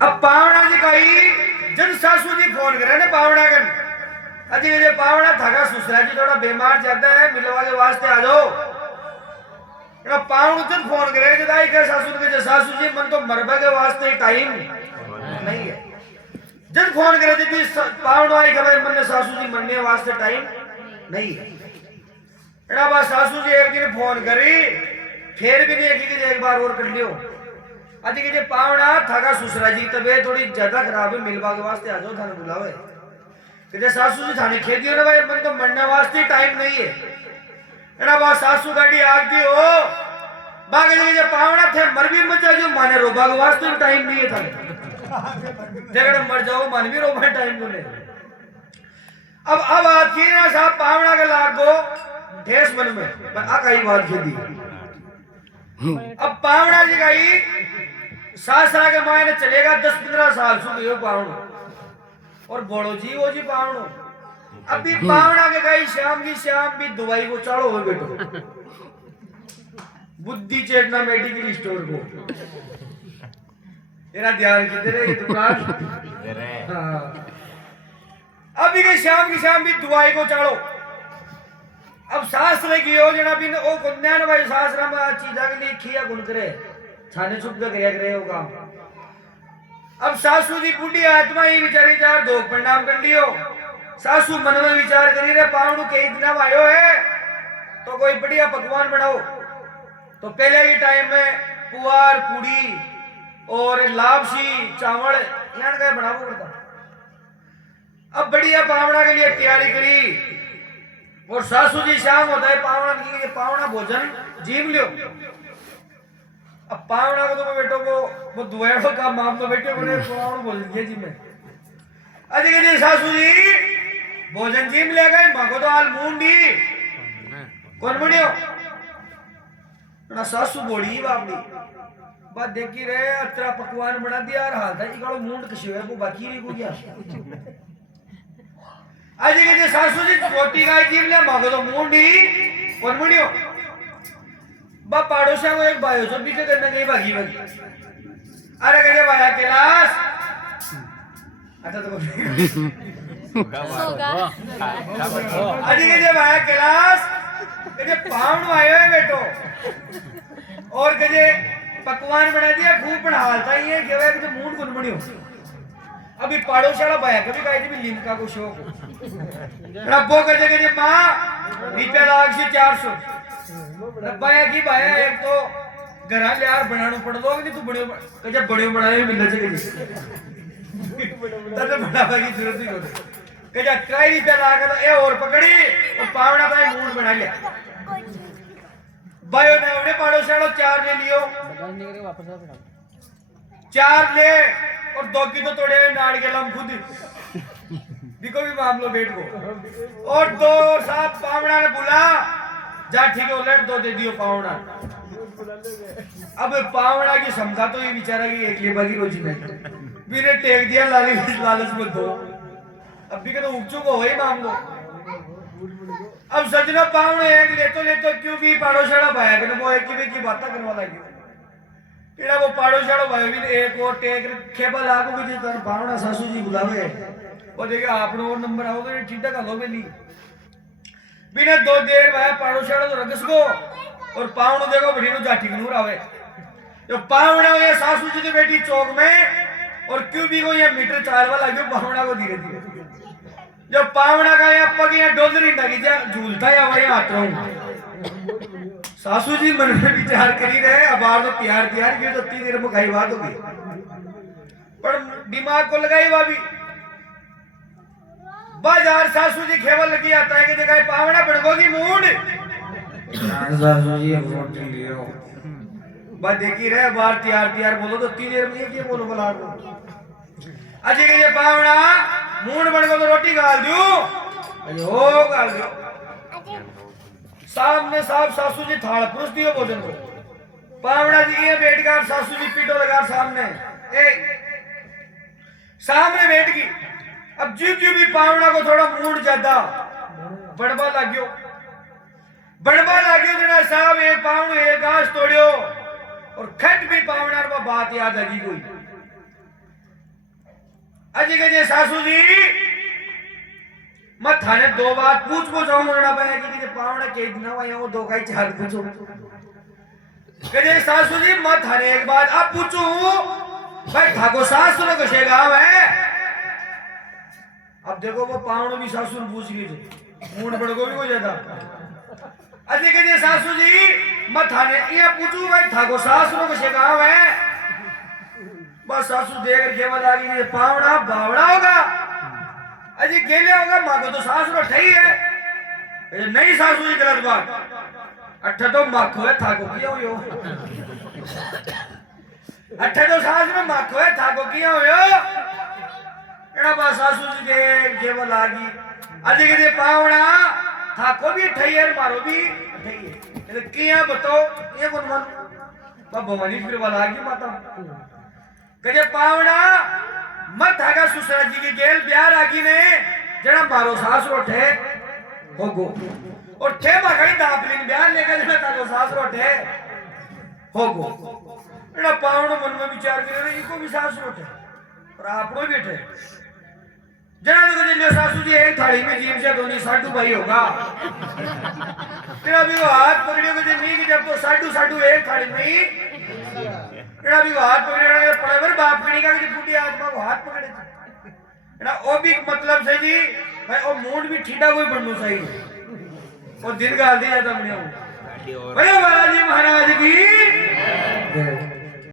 अब पावड़ा जी कही जन सासू जी फोन करे ने पावड़ा कन अजी ये पावड़ा थाका सुसरा जी थोड़ा बीमार ज्यादा है मिलवा के वास्ते आ जाओ ना पावड़ जन फोन करे जदा आई के सासू जी मन तो मरबा के वास्ते टाइम नहीं है जन फोन करे जी पावड़ा आई के मन ने सासू जी मनने वास्ते टाइम नहीं है ना बस सासू जी एक दिन फोन करी फिर भी नहीं कि एक बार और कर लियो अजी के पावड़ा थाका सुसरा जी तबीयत थोड़ी ज्यादा खराब है मिलवा के वास्ते आ जाओ थाने बुलावे कि सासू जी थाने खेती हो ना भाई मन तो मरने वास्ते टाइम नहीं है ना बस सासू गाड़ी आग दी हो बाकी जे पावड़ा थे मर भी मचा जो माने रोबा के वास्ते टाइम नहीं है थाने देखड़े मर जाओ मन भी रोबा टाइम को नहीं अब बात की ना साहब पावड़ा के लाग गो ठेस मन में पर आ कई बात की दी अब पावड़ा जी गई सासरा के मायने चलेगा 10-15 साल सुखियो पावड़ा और बड़ो जी वो जी पावड़ो अभी पावड़ा के गई शाम की शाम भी दवाई को चढ़ो हो बेटो बुद्धि चेतना मेडिकल स्टोर को तेरा ध्यान किधर है ये दुकान हाँ अभी के शाम की शाम भी दवाई को चढ़ो अब शास्त्र की योजना भी ओ कन्या ने भाई शास्त्र में चीजा के लिए खिया गुण करे छाने छुप के करे करे होगा अब सासू जी बूढ़ी आत्मा ही विचारी चार दो परिणाम कर लियो सासू मन में विचार करी रे पावड़ू कई दिन आयो है तो कोई बढ़िया पकवान बनाओ तो पहले ही टाइम में पुआर पूड़ी और लापसी चावल यार का बनाओ पड़ता अब बढ़िया पावड़ा के लिए तैयारी करी और सासू जी शाम होता है पावड़ा की पावड़ा भोजन जीव लियो अब पावड़ा को तो मैं बेटो को वो दुआओं का माम तो बेटे बोले पावड़ा बोल दिया जी मैं अरे के सासू जी भोजन जीव ले गए मां को तो हाल मूंडी कौन बनियो ना सासू बोली बापड़ी बात देखी रे अतरा पकवान बना दिया और हाल था इकड़ो मूंड कशी है वो बाकी नहीं को क्या आज के सासू जी रोटी गाय जीव ले मांगो तो मुंडी कौन मुंडियो बा पाड़ोसा को एक भाई जो पीछे करने गई भागी भागी अरे कहे भाया कैलाश अच्छा तो आज के भाया कैलाश कहे पावड़ आयो है बेटो और कहे पकवान बना दिया खूब पण हालता ही है कि तो मूंड कौन मुंडियो अभी पाड़ोसाला भाया कभी कहे थी लिमका को शौक रब्बो कहे कि मां रुपया लाग सी 400 रब्बाया की भाया एक तो घरा ले यार बनानो पड़ दो नहीं तू बड़े कहे बड़े बनाए मिलना चाहिए तने बनावा की जरूरत नहीं होती कहे कई रुपया लाग तो ए और पकड़ी और पावड़ा भाई मूड बना लिया भाई ने उन्हें पाड़ोसालो 4 ले लियो 4 ले और 2 की तो तोड़े नाड़ के लम खुद दिखो भी मामलो बेट को और 2 साहब पावड़ा ने बोला जा ठीक है उलट 2 दे दियो पावड़ा अब पावड़ा की समझा तो ये बेचारा की एक लेबा की रोजी में मेरे टेक दिया लालच में 2 अब भी तो उग चुका वही मामलो अब सजना पावड़ा एक ले तो क्यों भी पाड़ोसाड़ा भाया के वो एक की बात करवा लगी तेरा वो पाड़ोसाड़ो भाई भी एक और टेक खेबा लागो कि तर पावड़ा सासू जी बुलावे और देखे आपने और नंबर आओगे तो ठीक ठाक लो बेली बिना 2 देर भाई पाड़ोसाड़ो तो रगस को और पावड़ो देखो बड़ी नो जाठी नूर आवे जो पावड़ा ये सासू जी की बेटी चौक में और क्यों भी को ये मीटर चालवा लगे पावड़ा को धीरे धीरे जब पावड़ा का ये पग ये डोलरी लगी जा झूलता या वही हाथ रहूं सासू जी मन में विचार करी रहे अब बार तो तैयार की तो 3 देर में खाई बात होगी पर दिमाग को लगाई भाभी बाजार सासू जी खेवल लगी आता है कि जगह पावड़ा बड़गोगी मूड सासू जी वोट लियो बात देखी रहे बार तैयार बोलो तो 3 देर में ये बोलो बोला अजी के ये पावड़ा मूड बड़गो तो रोटी गाल दियो अयो गाल दियो सामने साहब सासू जी थाल पुरुष दियो भोजन को पावड़ा जी ये बैठ कर सासू जी पीटो लगा सामने सामने बैठ गई अब जीव जीव भी पावड़ा को थोड़ा मूड ज्यादा बड़बा लाग्यो जना साहब एक पावड़ो एक घास तोड़ियो और खट भी पावना वो बात याद आ गई कोई अजी के सासू जी मैं थाने दो बात पूछ आऊंगा पाया कि पावना के दिन वो दो का चार पूछो कहे सासू जी मैं थाने एक बात आप पूछू भाई ठाको सासू ने कसे गाँव है अब देखो वो पावना भी सासू ने पूछ गई थी मूड बड़को भी हो जाता अजी कहे सासू जी मैं थाने ये पूछू भाई ठाको सासू ने कसे गाँव है बस सासू देख केवल आ गई पावना बावड़ा होगा अजी गेले होगा माँ को तो सासू ठही है नहीं सासू जी गलत बात अट्ठा तो माखो है थाको किया हो अट्ठा तो सासू में माखो है थाको किया हो एड़ा बस सासू जी के केवल आ गई अजी के पावना थाको भी ठही है मारो भी ठही है किया बताओ ये कौन मन भवानी फिर वाला आ गई माता कहे पावना मत थागा सुसरा जी की गेल प्यार आगी ने जड़ा मारो सास रोठे होगो और थे मगई दापलिन ब्याह लेकर जड़ा थागो सास रोठे होगो एड़ा पावना मन में विचार करे इको भी सास रोठे और आपनो बैठे जड़ा तो जिले सासू जी एक थाली में जीव से दोनी साडू भाई होगा तेरा भी वो हाथ पकड़े को नहीं कि जब तो साडू साडू एक थाली में ही एड़ा भी हाथ पकड़े पड़े फिर बाप पीड़ी का कि बूढ़ी आत्मा को हाथ पकड़े एड़ा ओ भी मतलब से जी भाई ओ मूड भी ठीठा कोई बननो चाहिए और दिन गाल दिया था हमने भाई महाराज जी महाराज की